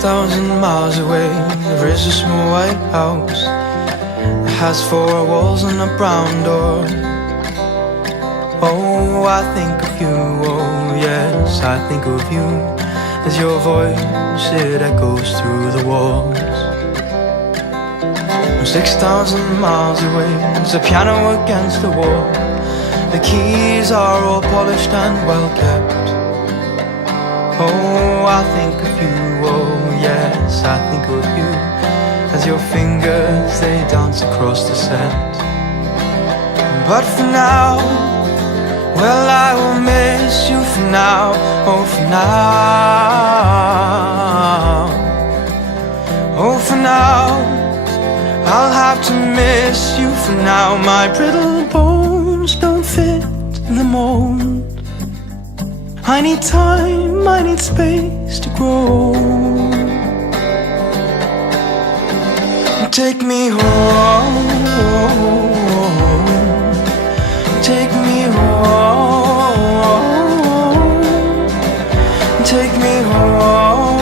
6,000 miles away, there is a small white house. It has 4 walls and a brown door. Oh, I think of you, oh yes, I think of you, as your voice, it echoes through the walls. 6,000 miles away, there's a piano against the wall. The keys are all polished and well kept. Oh, I think of you, oh yes, I think of you, as your fingers, they dance across the set. But for now, well, I will miss you for now, oh for now. Oh for now, I'll have to miss you for now. My brittle bones don't fit the mold. I need time, I need space to grow. Take me home, take me home, take me home.